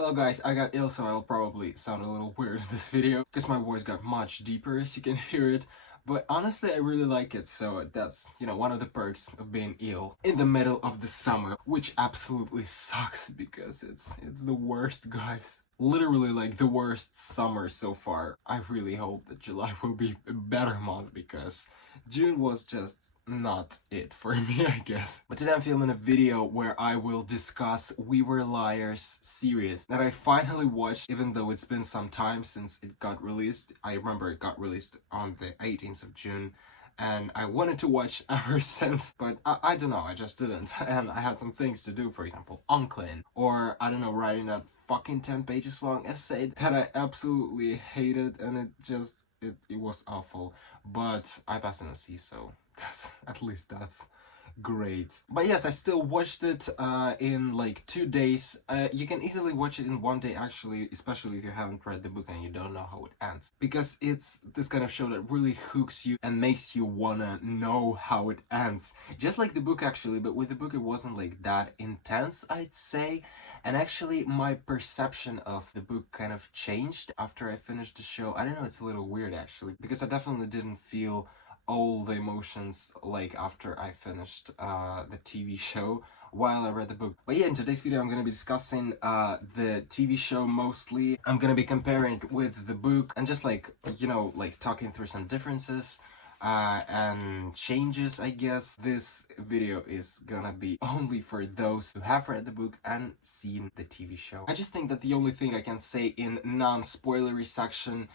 Hello guys, I got ill so I'll probably sound a little weird in this video because my voice got much deeper as you can hear it. But honestly, I really like it, so that's, one of the perks of being ill in the middle of the summer, which absolutely sucks because it's the worst, guys. Literally like the worst summer so far. I really hope that July will be a better month because June was just not it for me, I guess. But today I'm filming a video where I will discuss We Were Liars series that I finally watched, even though it's been some time since it got released. I remember it got released on the 18th of June. And I wanted to watch ever since, but I don't know, I just didn't. And I had some things to do, for example, unclean, or I don't know, writing that fucking 10 pages long essay that I absolutely hated, and it was awful. But I passed in a C, so at least that's great. But yes, I still watched it in like 2 days. You can easily watch it in one day actually, especially if you haven't read the book and you don't know how it ends, because it's this kind of show that really hooks you and makes you wanna know how it ends, just like the book actually. But with the book it wasn't like that intense, I'd say. And actually my perception of the book kind of changed after I finished the show. I don't know, it's a little weird actually, because I definitely didn't feel all the emotions like after I finished the TV show while I read the book. But yeah, in today's video I'm going to be discussing the TV show mostly. I'm going to be comparing it with the book and just like, like talking through some differences and changes, I guess. This video is gonna be only for those who have read the book and seen the TV show. I just think that the only thing I can say in non-spoilery section,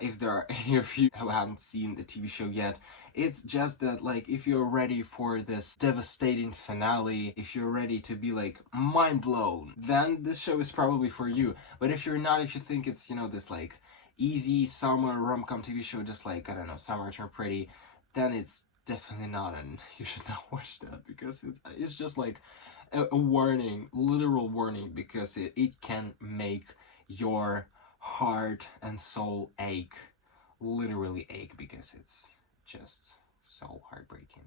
if there are any of you who haven't seen the TV show yet, it's just that, like, if you're ready for this devastating finale, if you're ready to be like mind blown, then this show is probably for you. But if you're not, if you think it's, this like easy summer rom-com TV show, just like, I don't know, Summer Turned Pretty, then it's definitely not, and you should not watch that, because it's just like a warning, literal warning, because it can make your heart and soul ache, literally ache, because it's just so heartbreaking.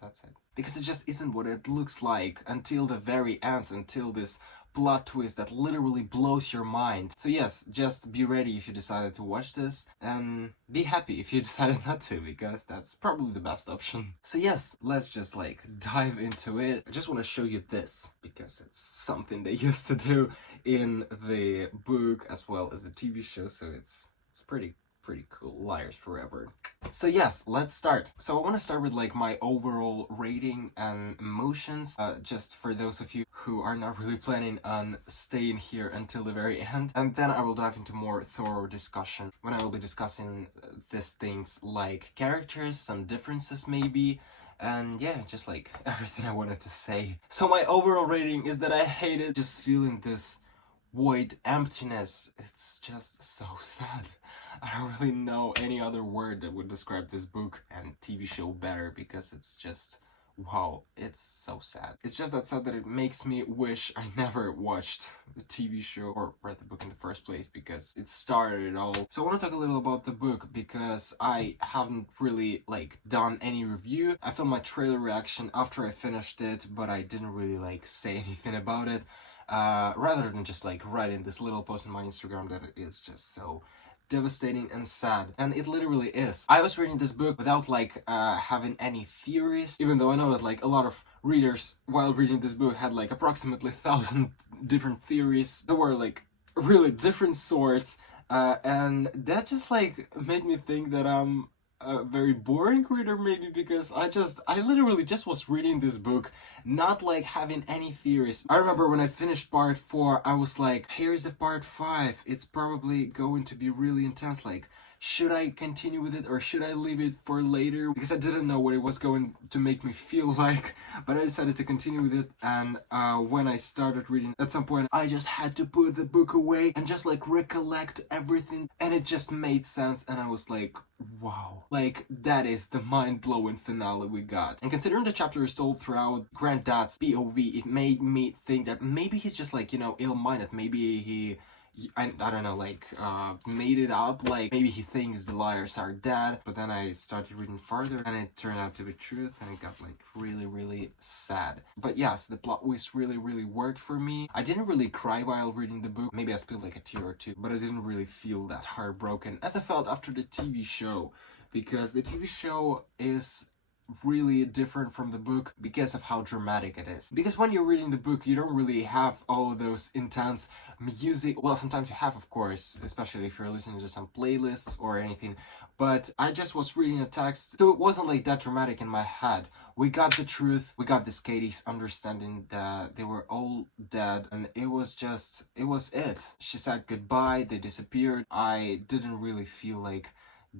That's it. Because it just isn't what it looks like until the very end, until this plot twist that literally blows your mind. So yes, just be ready if you decided to watch this, and be happy if you decided not to, because that's probably the best option. So yes, let's just like dive into it. I just want to show you this, because it's something they used to do in the book as well as the TV show, so it's pretty cool. Liars forever. So yes, let's start. So I want to start with like my overall rating and emotions, just for those of you who are not really planning on staying here until the very end. And then I will dive into more thorough discussion when I will be discussing these things like characters, some differences maybe, and yeah, just like everything I wanted to say. So my overall rating is that I hated just feeling this void, emptiness. It's just so sad. I don't really know any other word that would describe this book and TV show better, because it's just, wow, it's so sad. It's just that sad that it makes me wish I never watched the TV show or read the book in the first place, because it started it all. So I want to talk a little about the book, because I haven't really like done any review. I filmed my trailer reaction after I finished it, but I didn't really like say anything about it. Rather than just like writing this little post on my Instagram that is just so devastating and sad. And it literally is. I was reading this book without like having any theories, even though I know that like a lot of readers while reading this book had like approximately 1,000 different theories that were like really different sorts, and that just like made me think that I'm a very boring reader maybe, because I literally just was reading this book, not like having any theories. I remember when I finished part 4, I was like, here's the part 5, it's probably going to be really intense, like, should I continue with it or should I leave it for later? Because I didn't know what it was going to make me feel like, but I decided to continue with it. And when I started reading, at some point I just had to put the book away and just like recollect everything, and it just made sense, and I was like, wow, like that is the mind-blowing finale we got. And considering the chapter is told throughout Granddad's POV, it made me think that maybe he's just like, ill-minded, maybe he I don't know, like, made it up, like, maybe he thinks the liars are dead, but then I started reading further, and it turned out to be truth, and it got, like, really, really sad. But yes, the plot twist really, really worked for me. I didn't really cry while reading the book, maybe I spilled, like, a tear or two, but I didn't really feel that heartbroken as I felt after the TV show, because the TV show is really different from the book because of how dramatic it is. Because when you're reading the book, you don't really have all those intense music. Well, sometimes you have, of course, especially if you're listening to some playlists or anything. But I just was reading a text, so it wasn't like that dramatic in my head. We got the truth, we got this Katie's understanding that they were all dead, and it was just, it was it. She said goodbye, they disappeared. I didn't really feel like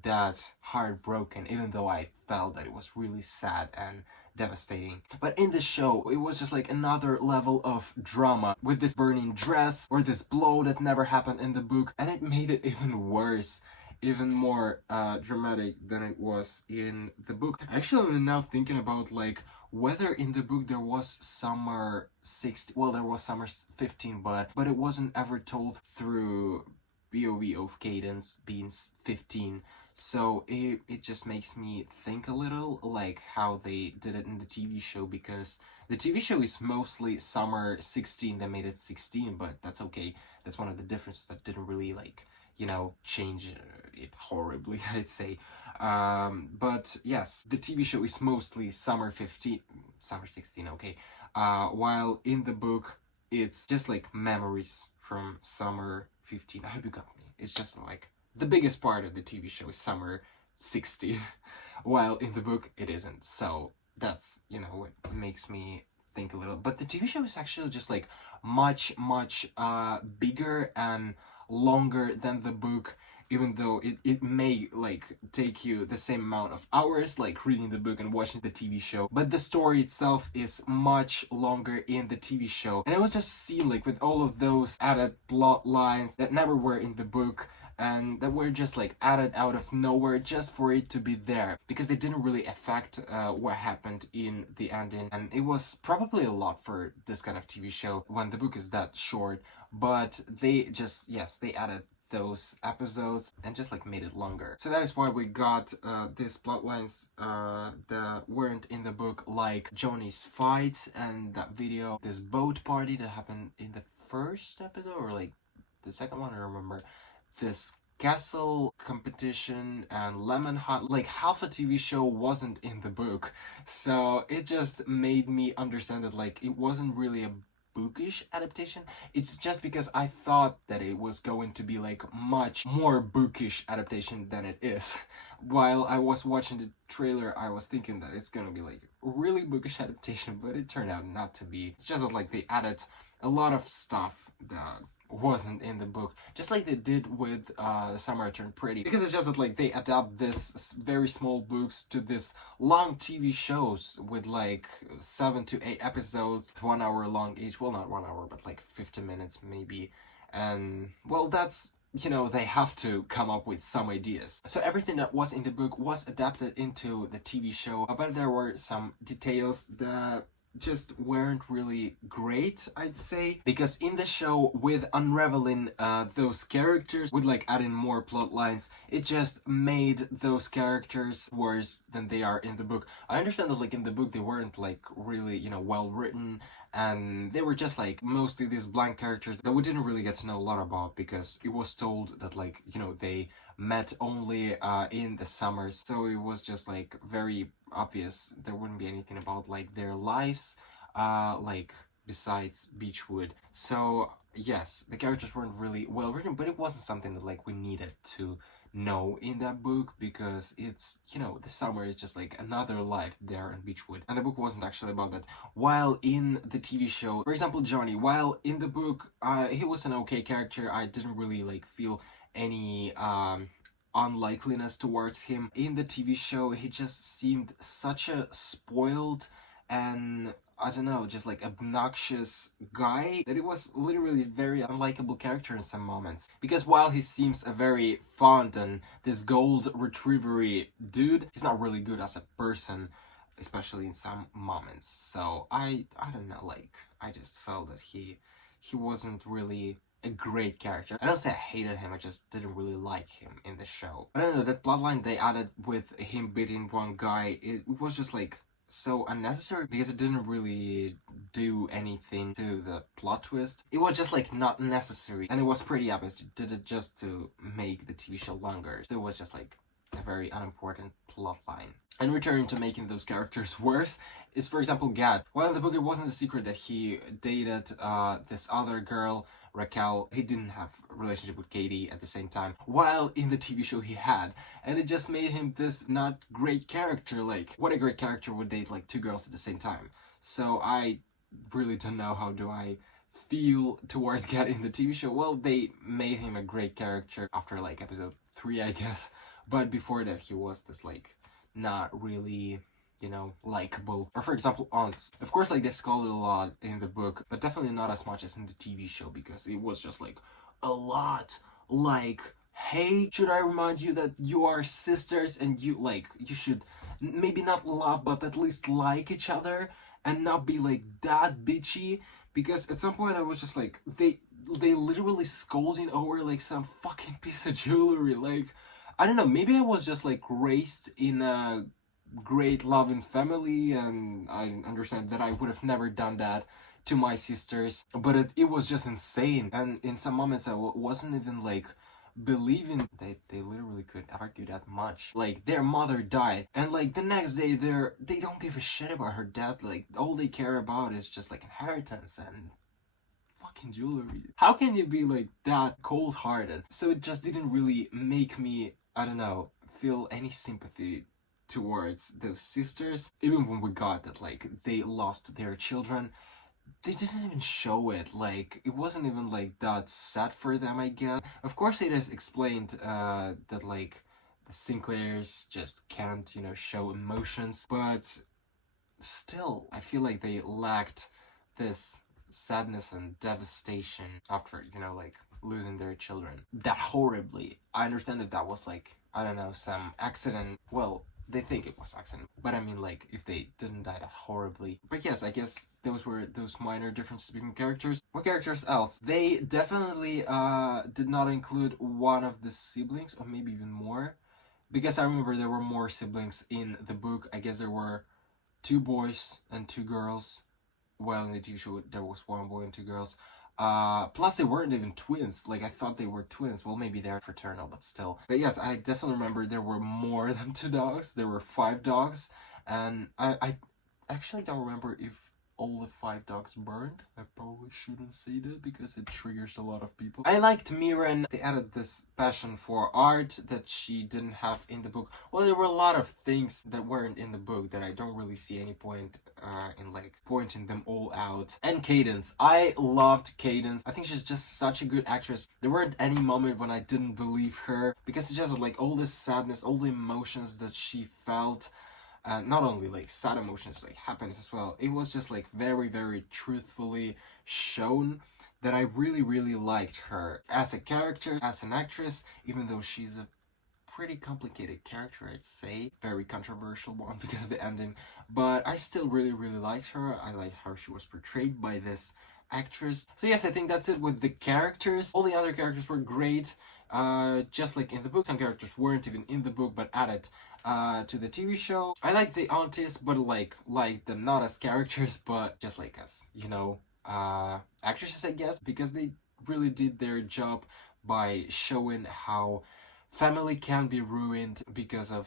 that heartbroken, even though I felt that it was really sad and devastating. But in the show, it was just like another level of drama with this burning dress or this blow that never happened in the book, and it made it even worse, even more dramatic than it was in the book. Actually, I'm now thinking about like whether in the book there was summer 16, well, there was summer 15, but it wasn't ever told through POV of Cadence being 15. So it just makes me think a little like how they did it in the TV show, because the TV show is mostly summer 16, they made it 16, but that's okay. That's one of the differences that didn't really, like, you know, change it horribly, I'd say. But yes, the TV show is mostly summer 15, summer 16, okay. While in the book, it's just like memories from summer 15. I hope you got me. It's just like the biggest part of the TV show is summer 16, while in the book it isn't. So that's, you know, what makes me think a little. But the TV show is actually just like much, much bigger and longer than the book, even though it may like take you the same amount of hours like reading the book and watching the TV show, but the story itself is much longer in the TV show. And it was just seen like with all of those added plot lines that never were in the book, and that were just like added out of nowhere just for it to be there, because they didn't really affect what happened in the ending. And it was probably a lot for this kind of TV show when the book is that short, but they just, yes, they added those episodes and just like made it longer. So that is why we got these plot lines that weren't in the book, like Johnny's fight and that video, this boat party that happened in the first episode or like the second one, I don't remember. This castle competition and lemon hot, like half a TV show wasn't in the book. So it just made me understand that like it wasn't really a bookish adaptation. It's just because I thought that it was going to be like much more bookish adaptation than it is. While I was watching the trailer, I was thinking that it's gonna be like a really bookish adaptation, but it turned out not to be. It's just that like they added a lot of stuff that wasn't in the book, just like they did with Summer I Turned Pretty, because it's just that like they adapt this very small books to this long TV shows with like 7 to 8 episodes, 1 hour long each. Well, not 1 hour, but like 50 minutes maybe. And well, that's, you know, they have to come up with some ideas. So everything that was in the book was adapted into the TV show, but there were some details that just weren't really great, I'd say, because in the show, with unraveling those characters, with like adding more plot lines, it just made those characters worse than they are in the book. I understand that like in the book they weren't like really, you know, well written, and they were just like mostly these blank characters that we didn't really get to know a lot about, because it was told that like, you know, they met only in the summers, so it was just like very obvious there wouldn't be anything about like their lives like besides Beechwood. So yes, the characters weren't really well written, but it wasn't something that like we needed to know in that book, because it's, you know, the summer is just like another life there in Beechwood, and the book wasn't actually about that. While in the TV show, for example, Johnny, while in the book he was an okay character, I didn't really like feel any unlikeliness towards him. In the TV show, he just seemed such a spoiled and, I don't know, just like obnoxious guy, that it was literally a very unlikable character in some moments. Because while he seems a very fond and this gold retriever-y dude, he's not really good as a person, especially in some moments. So I don't know, like I just felt that he wasn't really a great character. I don't say I hated him, I just didn't really like him in the show. I don't know, that plotline they added with him beating one guy, it was just like so unnecessary because it didn't really do anything to the plot twist. It was just like not necessary, and it was pretty obvious it did it just to make the TV show longer. So it was just like a very unimportant plot line. And returning to making those characters worse is, for example, Gad. While in the book it wasn't a secret that he dated this other girl, Raquel. He didn't have a relationship with Katie at the same time, while in the TV show he had. And it just made him this not great character. Like, what a great character would date like two girls at the same time. So I really don't know how do I feel towards Gad in the TV show. Well, they made him a great character after like episode 3, I guess. But before that he was this like not really, you know, likable. Or for example, aunts. Of course, like they scolded a lot in the book, but definitely not as much as in the TV show, because it was just like a lot. Like, hey, should I remind you that you are sisters and you should maybe not love, but at least like each other and not be like that bitchy. Because at some point I was just like, they literally scolding over like some fucking piece of jewelry. Like, I don't know, maybe I was just like raised in a great loving family, and I understand that I would have never done that to my sisters, but it was just insane. And in some moments I wasn't even like believing they literally could argue that much. Like, their mother died, and like the next day they don't give a shit about her death. Like, all they care about is just like inheritance and fucking jewelry. How can you be like that cold-hearted? So it just didn't really make me, I don't know, feel any sympathy towards those sisters. Even when we got that like they lost their children, they didn't even show it. Like, it wasn't even like that sad for them, I guess. Of course it is explained that like the Sinclairs just can't, you know, show emotions, but still I feel like they lacked this sadness and devastation after, you know, like losing their children that horribly. I understand if that was like, I don't know, some accident. Well, they think it was accident, but I mean, like, if they didn't die that horribly. But yes, I guess those were those minor differences between characters. What characters else? They definitely did not include one of the siblings, or maybe even more, because I remember there were more siblings in the book. I guess there were 2 boys and 2 girls. Well, in the TV show there was 1 boy and 2 girls. Plus they weren't even twins. Like, I thought they were twins. Well, maybe they're fraternal, but still. But yes, I definitely remember there were more than 2 dogs. There were 5 dogs, and I actually don't remember if all the 5 dogs burned. I probably shouldn't say that because it triggers a lot of people. I liked Miran. They added this passion for art that she didn't have in the book. Well, there were a lot of things that weren't in the book that I don't really see any point in like pointing them all out. And Cadence. I loved Cadence. I think she's just such a good actress. There weren't any moment when I didn't believe her, because it's just like all this sadness, all the emotions that she felt. Not only like sad emotions, like happiness as well. It was just like very, very truthfully shown that I really, really liked her as a character, as an actress, even though she's a pretty complicated character, I'd say. Very controversial one because of the ending. But I still really, really liked her. I liked how she was portrayed by this actress. So yes, I think that's it with the characters. All the other characters were great. Just like in the book, some characters weren't even in the book but added to the TV show. I like the aunties, but like them not as characters, but just like as, you know, actresses, I guess, because they really did their job by showing how family can be ruined because of,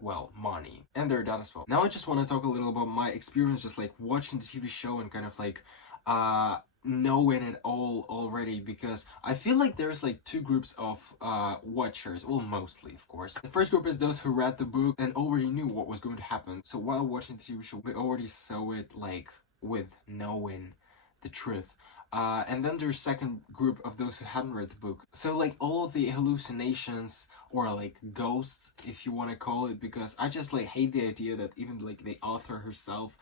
well, money, and their dad as well. Now I just want to talk a little about my experience just like watching the TV show and kind of like knowing it all already, because I feel like there's like 2 groups of watchers. Well, mostly, of course. The first group is those who read the book and already knew what was going to happen. So while watching the TV show, we already saw it like with knowing the truth. And then there's second group of those who hadn't read the book. So like all of the hallucinations, or like ghosts, if you want to call it, because I just like hate the idea that even like the author herself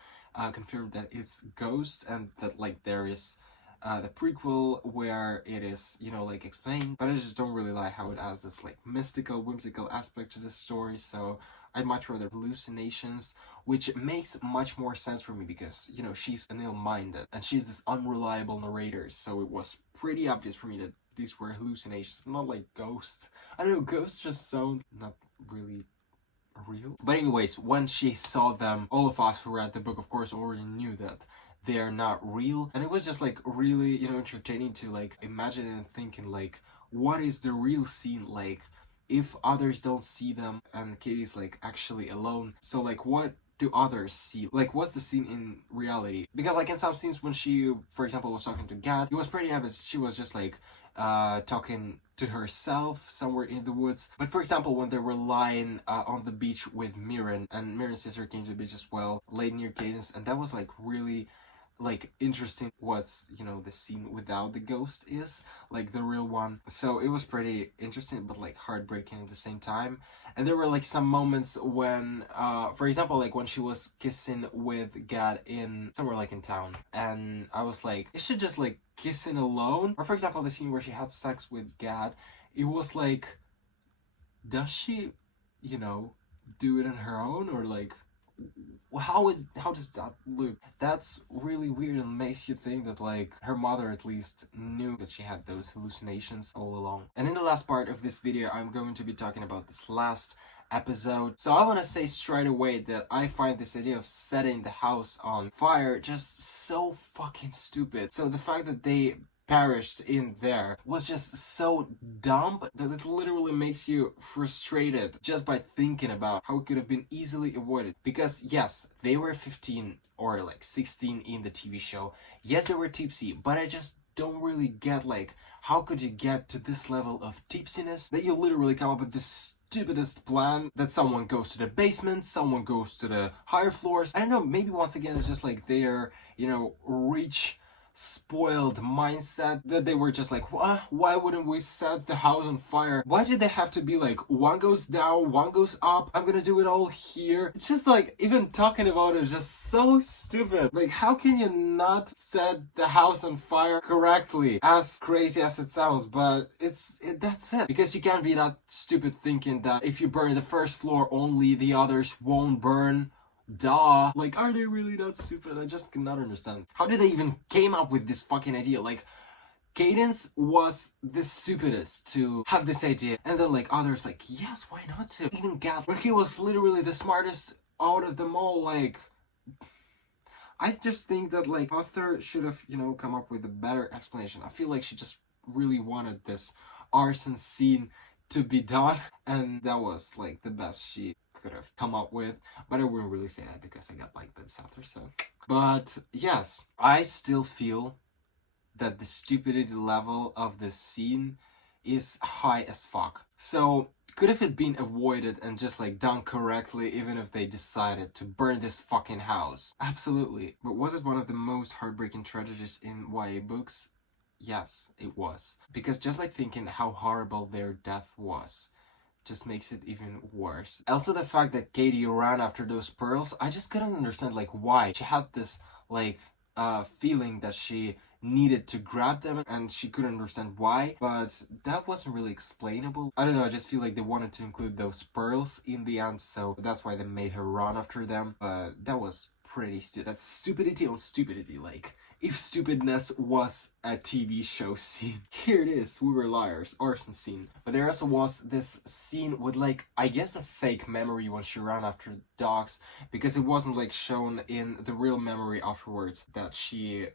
confirmed that it's ghosts, and that like there is the prequel where it is, you know, like explained, but I just don't really like how it has this like mystical, whimsical aspect to the story. So I'd much rather hallucinations, which makes much more sense for me because, you know, she's an ill-minded and she's this unreliable narrator. So it was pretty obvious for me that these were hallucinations, not like ghosts. I don't know, ghosts just sound not really real. But anyways, when she saw them, all of us who read the book, of course, already knew that they are not real. And it was just like really, you know, entertaining to like imagine and thinking like, what is the real scene like if others don't see them and Katie's like actually alone? So like what do others see? Like what's the scene in reality? Because like in some scenes when she, for example, was talking to Gad, it was pretty obvious she was just like talking to herself somewhere in the woods. But for example, when they were lying on the beach with Mirren, and Mirren's sister came to the beach as well, laid near Cadence, and that was like really like interesting what's, you know, the scene without the ghost is like the real one. So it was pretty interesting but like heartbreaking at the same time. And there were like some moments when for example, like when she was kissing with Gad in somewhere like in town, and I was like, is she just like kissing alone? Or for example, the scene where she had sex with Gad, it was like, does she, you know, do it on her own, or like how does that look? That's really weird and makes you think that like her mother at least knew that she had those hallucinations all along. And in the last part of this video, I'm going to be talking about this last episode. So I want to say straight away that I find this idea of setting the house on fire just so fucking stupid. So the fact that they perished in there was just so dumb that it literally makes you frustrated just by thinking about how it could have been easily avoided. Because yes, they were 15 or like 16 in the TV show. Yes, they were tipsy, but I just don't really get like, how could you get to this level of tipsiness that you literally come up with this stupidest plan that someone goes to the basement, someone goes to the higher floors. I don't know, maybe once again it's just like their, you know, rich spoiled mindset that they were just like, why wouldn't we set the house on fire? Why did they have to be like, one goes down, one goes up, I'm gonna do it all here? It's just like, even talking about it is just so stupid. Like, how can you not set the house on fire correctly? As crazy as it sounds, but that's it. Because you can't be that stupid thinking that if you burn the first floor only, the others won't burn. Duh. Like, are they really that stupid? I just cannot understand. How did they even came up with this fucking idea? Like, Cadence was the stupidest to have this idea. And then like others like, yes, why not to? Even Gad, when he was literally the smartest out of them all, like, I just think that like author should have, you know, come up with a better explanation. I feel like she just really wanted this arson scene to be done, and that was like the best she could have come up with. But I wouldn't really say that because I got liked by this author, so. But yes, I still feel that the stupidity level of this scene is high as fuck. So could have it been avoided and just like done correctly even if they decided to burn this fucking house? Absolutely. But was it one of the most heartbreaking tragedies in YA books? Yes, it was. Because just by thinking how horrible their death was just makes it even worse. Also the fact that Katie ran after those pearls, I just couldn't understand like why. She had this like feeling that she needed to grab them and she couldn't understand why, but that wasn't really explainable. I don't know, I just feel like they wanted to include those pearls in the end, so that's why they made her run after them. But that was pretty stupid. That's stupidity on stupidity. Like, if stupidness was a TV show scene, here it is, We Were Liars, arson scene. But there also was this scene with like, I guess a fake memory when she ran after dogs, because it wasn't like shown in the real memory afterwards that she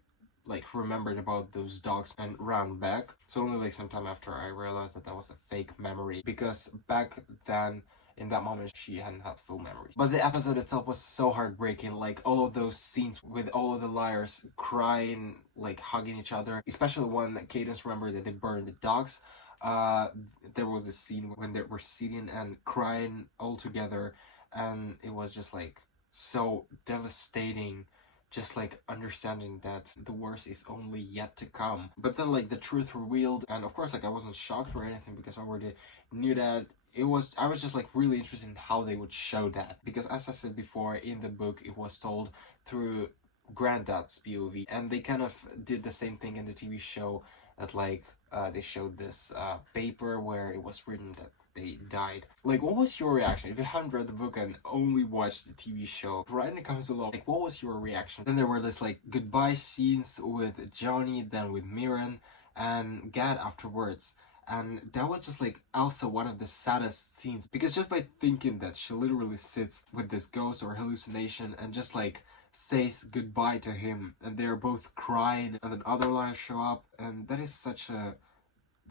like remembered about those dogs and ran back. So only like some time after I realized that that was a fake memory, because back then in that moment she hadn't had full memories. But the episode itself was so heartbreaking, like all of those scenes with all of the liars crying, like hugging each other, especially when Cadence remembered that they burned the dogs. There was this scene when they were sitting and crying all together, and it was just like so devastating, just like understanding that the worst is only yet to come. But then like the truth revealed, and of course like I wasn't shocked or anything because I already knew that. I was just like really interested in how they would show that, because as I said before, in the book it was told through granddad's POV, and they kind of did the same thing in the TV show. That like they showed this paper where it was written that they died. Like, what was your reaction? If you haven't read the book and only watched the TV show, write in the comments below, like, what was your reaction? Then there were this like goodbye scenes with Johnny, then with Mirren and Gad afterwards. And that was just like also one of the saddest scenes, because just by thinking that she literally sits with this ghost or hallucination and just like says goodbye to him, and they're both crying, and then other liars show up, and that is such a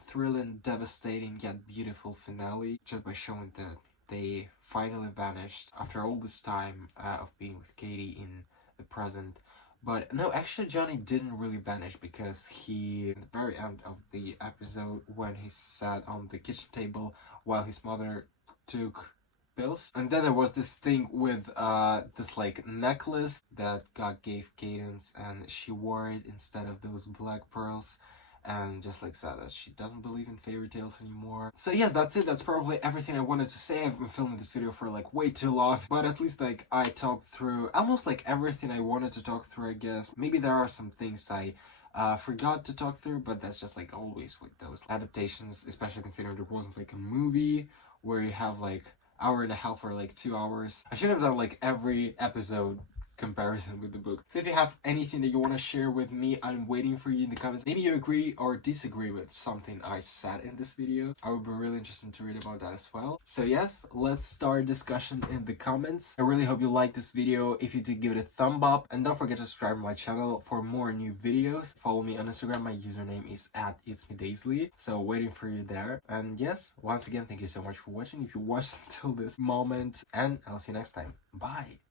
thrilling, devastating, yet beautiful finale, just by showing that they finally vanished after all this time of being with Katie in the present. But no, actually Johnny didn't really vanish, because he, at the very end of the episode, when he sat on the kitchen table while his mother took pills, and then there was this thing with this like necklace that God gave Cadence, and she wore it instead of those black pearls, and just like said that she doesn't believe in fairy tales anymore. So yes, that's it. That's probably everything I wanted to say. I've been filming this video for like way too long, but at least like I talked through almost like everything I wanted to talk through, I guess. Maybe there are some things I forgot to talk through, but that's just like always with those adaptations, especially considering there wasn't like a movie where you have like hour and a half or like 2 hours. I should have done like every episode comparison with the book. So if you have anything that you want to share with me, I'm waiting for you in the comments. Maybe you agree or disagree with something I said in this video. I would be really interested to read about that as well. So yes, let's start discussion in the comments. I really hope you liked this video. If you did, give it a thumb up, and don't forget to subscribe to my channel for more new videos. Follow me on Instagram. My username is @itsmedavezzzly. So waiting for you there. And yes, once again, thank you so much for watching if you watched until this moment, and I'll see you next time. Bye.